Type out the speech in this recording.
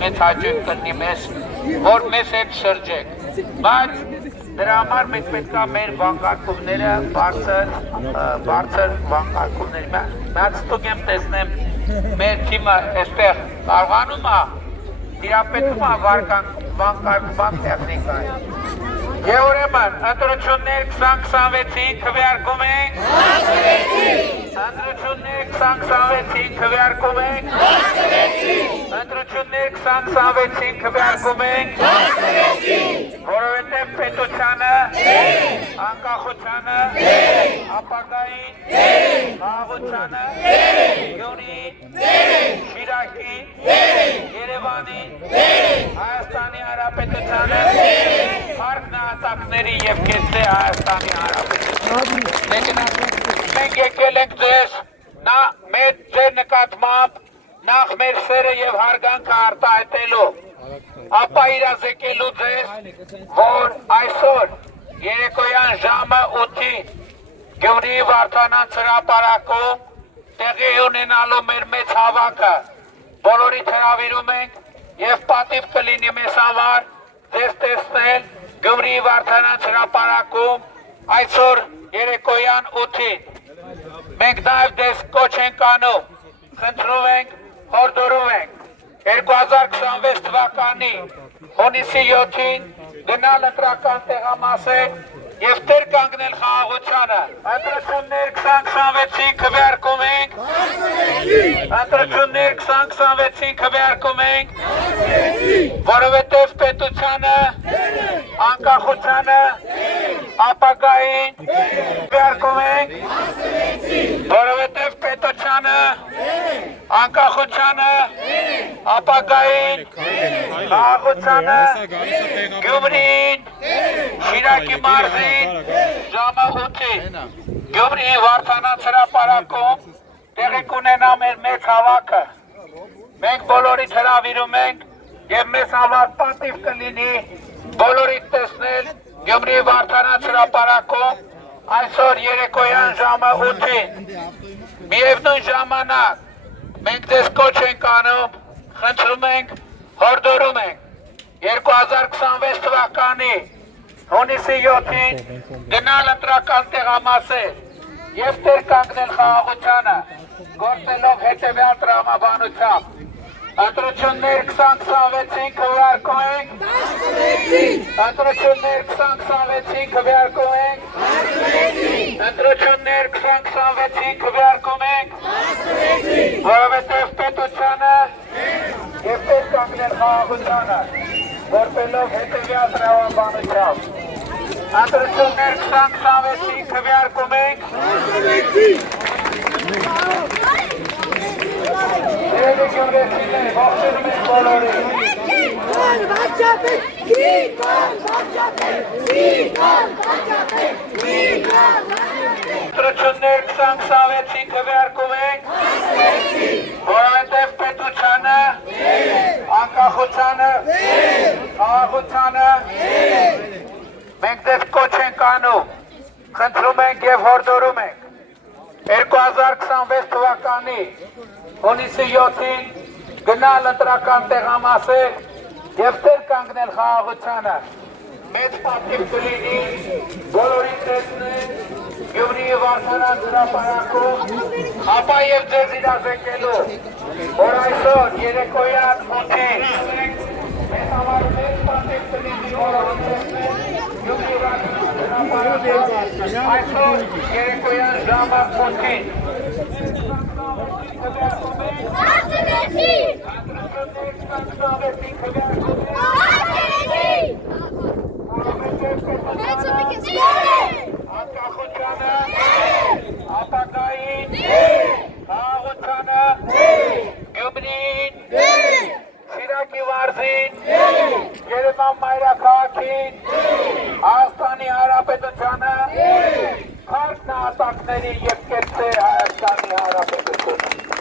Մեծ հաճույք կլինի մեզ, որ մեզ հետ շրջեք, բայց դրա համար մենք պետք է մեր վանկարկումները բարձր վանկարկումների մեծ ստուգ եմ տեսնեմ մեր թիմը այստեղ կարողանում է տիրապետում է վանկարկման տեխնիկայի Եվ ուրեմն, ընտրություններ 2026-ին քվեարկում ենք Ընտրություններ 2026-ին քվեարկում ենք Ընտրություններ 2026-ին քվեարկում ենք Որովհետև պետությանը, անկախությանը, ապագային, խաղաղությանը, Գյումրիին, Շիրակին, Երևանին, Հայաստանի Հանրապետությանը, Հարգնահատակների և կեցե Հայաստանի Հանրապետությանը։ Մենք եկել ենք ձեզ մեր ձեր նկատմամբ նախ մեր սերը և հարգանքը արտահայտելու, ապա իրազեկելու ձեզ, որ այսօր երեկոյան ժամը 8-ին Գյումրիի Վարդանանց հրապարակում տեղի ունենալու մեր մեծ հավաքը բոլորիդ հրավիրում ենք և պատիվ կլինի մեզ համար ձեզ տեսնել Գյումրիի Վարդանանց հրապարակում այսօր երեկոյան 8-ին մենք նաև դες կոչ ենք անում, խնդրում ենք, հորդորում ենք 2026 թվականի հունիսի 7-ին գնալ ընտրական տեղամասեր և տեր կանգնել խաղաղությանը ընտրություններ 2026-ին քվեարկում ենք ընտրություններ 2026-ին քվեարկում ենք որովհետև պետությանը անկախությանը ապագային քվեարկում ենք որովհետև պետությանը անկախությանը ապագային խաղաղությանը Գյումրիին Շիրակի մարզին ժամը 8-ին Գյումրիի Վարդանանց հրապարակում տեղի կունենա մեր մեծ հավաքը մենք բոլորիդ հրավիրում ենք և մեզ համար պատիվ կլինի բոլորիդ տեսնել Գյումրիի Վարդանանց հրապարակում այսօր երեկոյան ժամը 8-ին միևնույն ժամանակ մենք ձեզ կոչ ենք անում, խնդրում ենք, հորդորում ենք 2026 թվականի հունիսի 7-ին գնալ ընտրական տեղամասեր և տեր կանգնել խաղաղությանը գործելով հետևյալ տրամաբանությամբ ընտրություններ 2026-ին քվեարկում ենք ընտրություններ 2026-ին քվեարկում ենք ընտրություններ 2026-ին քվեարկում ենք որովհետև պետությանը և տեր կանգնել խաղաղությանը գործելով հետևյալ տրամաբանությամբ ընտրություններ 2026-ին քվեարկում ենք Երևի գյումրեցիներ, ողջունում ենք բոլորին Ընտրություններ 2026-ին քվեարկում ենք որովհետև պետությանը, անկախությանը, խաղաղությանը մենք ձեզ կոչ ենք անում, խնդրում ենք և հորդորում ենք 2026 թվականի հունիսի 7-ին գնալ ընտրական տեղամասեր և տեր կանգնել խաղաղությանը մեծ պատիվ կլինի բոլորին տեսնել Գյումրիի Վարդանանց հրապարակում ապա և ձեզ իրազեկելու որ այսօր երեկոյան 8-ին մեզ համար մեծ պատիվ կլինի բոլորին տեսնել Գյումրիի Վարդանանց հրապարակում այսօր երեկոյան ժամը 8-ին անկախությանը, ապագային, խաղաղությանը, Գյումրիին, Շիրակի մարզին, Երևան մայրաքաղաքին, Հայաստանի Հանրապետությանը, Հարգնահատակների և կեցե Հայաստանի Հանրապետությունը